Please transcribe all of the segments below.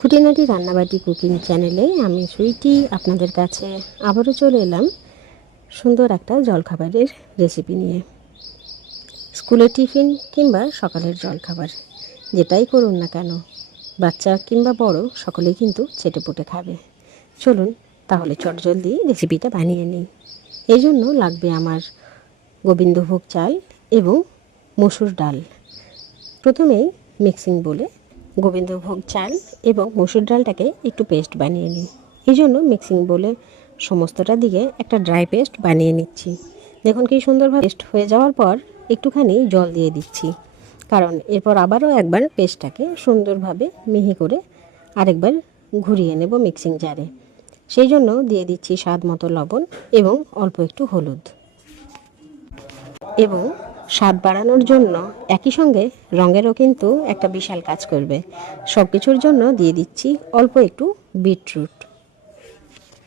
খুঁটিনাটি রান্নাবাটি কুকিং চ্যানেলে আমি সুইটি আপনাদের কাছে আবারও চলে এলাম সুন্দর একটা জলখাবারের রেসিপি নিয়ে। স্কুলের টিফিন কিংবা সকালের জলখাবার, যেটাই করুন না কেন, বাচ্চা কিংবা বড় সকলেই কিন্তু চেটেপুটে খাবে। চলুন তাহলে চটজলদি রেসিপিটা বানিয়ে নিই। এই জন্য লাগবে আমার গোবিন্দভোগ চাল এবং মসুর ডাল। প্রথমেই মিক্সিং বলে গোবিন্দভোগ চাল এবং মসুর ডালটাকে একটু পেস্ট বানিয়ে নিই। এই জন্য মিক্সিং বলে সমস্তটা দিয়ে একটা ড্রাই পেস্ট বানিয়ে নিচ্ছি। দেখুন কি সুন্দরভাবে পেস্ট হয়ে যাওয়ার পর একটুখানি জল দিয়ে দিচ্ছি। কারণ এরপর আবারও একবার পেস্টটাকে সুন্দরভাবে মিহি করে আরেকবার ঘুরিয়ে নেব মিক্সিং জারে সেই জন্য দিয়ে দিচ্ছি স্বাদ মতো লবণ এবং অল্প একটু হলুদ। এবং স্বাদ বাড়ানোর জন্য একই সঙ্গে রঙেরও কিন্তু একটা বিশাল কাজ করবে। সব কিছুর জন্য দিয়ে দিচ্ছি অল্প একটু বিটরুট।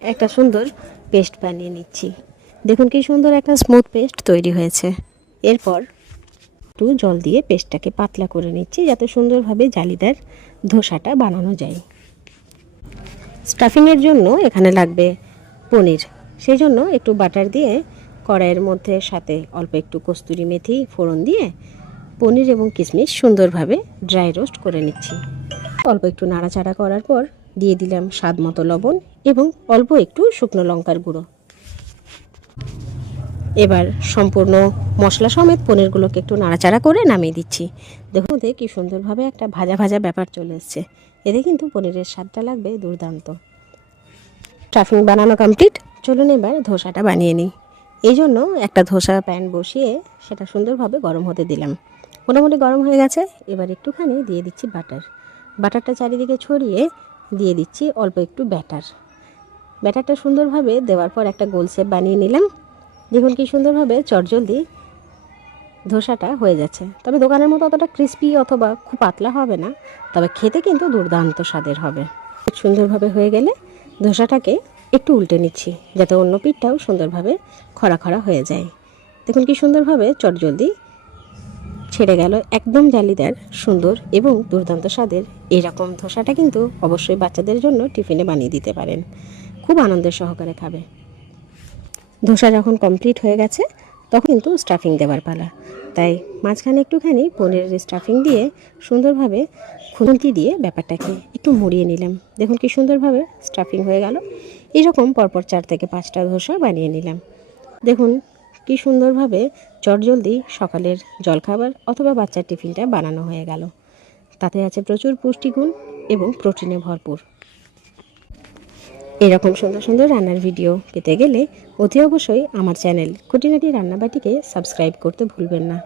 একটা সুন্দর পেস্ট বানিয়ে নিচ্ছি। দেখুন কি সুন্দর একটা স্মুথ পেস্ট তৈরি হয়েছে। এরপর একটু জল দিয়ে পেস্টটাকে পাতলা করে নিচ্ছি যাতে সুন্দরভাবে জালিদার ধোসাটা বানানো যায়। স্টাফিংয়ের জন্য এখানে লাগবে পনির। সেই জন্য একটু বাটার দিয়ে কড়াইয়ের মধ্যে সাথে অল্প একটু কস্তুরি মেথি, ফোড়ন দিয়ে পনির এবং কিশমিশ সুন্দরভাবে ড্রাই রোস্ট করে নিচ্ছি। অল্প একটু নাড়াচাড়া করার পর দিয়ে দিলাম স্বাদ মতো লবণ এবং অল্প একটু শুকনো লঙ্কার গুঁড়ো। এবার সম্পূর্ণ মশলা সমেত পনিরগুলোকে একটু নাড়াচাড়া করে নামিয়ে দিচ্ছি। দেখুন ওতে কি সুন্দরভাবে একটা ভাজা ভাজা ব্যাপার চলে এসছে। এতে কিন্তু পনিরের স্বাদটা লাগবে দুর্দান্ত। স্টাফিং বানানো কমপ্লিট চলুন এবার ধোসাটা বানিয়ে নিই। এই জন্য একটা ধোসা প্যান বসিয়ে সেটা সুন্দরভাবে গরম হতে দিলাম। মোটামুটি গরম হয়ে গেছে, এবার একটুখানি দিয়ে দিচ্ছি বাটার। বাটারটা চারিদিকে ছড়িয়ে দিয়ে দিচ্ছি অল্প একটু ব্যাটার। ব্যাটারটা সুন্দরভাবে দেওয়ার পর একটা গোল শেপ বানিয়ে নিলাম। দেখুন কি সুন্দরভাবে চটজলদি ধোসাটা হয়ে যাচ্ছে। তবে দোকানের মতো অতটা ক্রিস্পি অথবা খুব পাতলা হবে না, তবে খেতে কিন্তু দুর্দান্ত স্বাদের হবে। সুন্দরভাবে হয়ে গেলে ধোসাটাকে একটু উল্টে নিচ্ছি, যাতে অন্য পিঠটাও সুন্দরভাবে খরা খরা হয়ে যায়। দেখুন কি সুন্দরভাবে চটজলদি ছেড়ে গেল একদম জালিদার, সুন্দর এবং দুর্দান্ত স্বাদের। এরকম ধোসাটা কিন্তু অবশ্যই বাচ্চাদের জন্য টিফিনে বানিয়ে দিতে পারেন। খুব আনন্দের সহকারে খাবে। ধোসা যখন কমপ্লিট হয়ে গেছে তখন কিন্তু স্টাফিং দেওয়ার পালা। তাই মাঝখানে একটুখানি পনিরের স্টাফিং দিয়ে সুন্দরভাবে খুন্তি দিয়ে ব্যাপারটাকে একটু মুড়িয়ে নিলাম। দেখুন কি সুন্দরভাবে স্টাফিং হয়ে গেল। এরকম পরপর চার থেকে পাঁচটা ধোসা বানিয়ে নিলাম। দেখুন কি সুন্দরভাবে চটজলদি সকালের জলখাবার অথবা বাচ্চার টিফিনটা বানানো হয়ে গেল। তাতে আছে প্রচুর পুষ্টিগুণ এবং প্রোটিনে ভরপুর। এরকম সুন্দর সুন্দর রান্নার ভিডিও পেতে গেলে অতি অবশ্যই আমার চ্যানেল খুঁটিনাটি রান্নাবাটিকে সাবস্ক্রাইব করতে ভুলবেন না।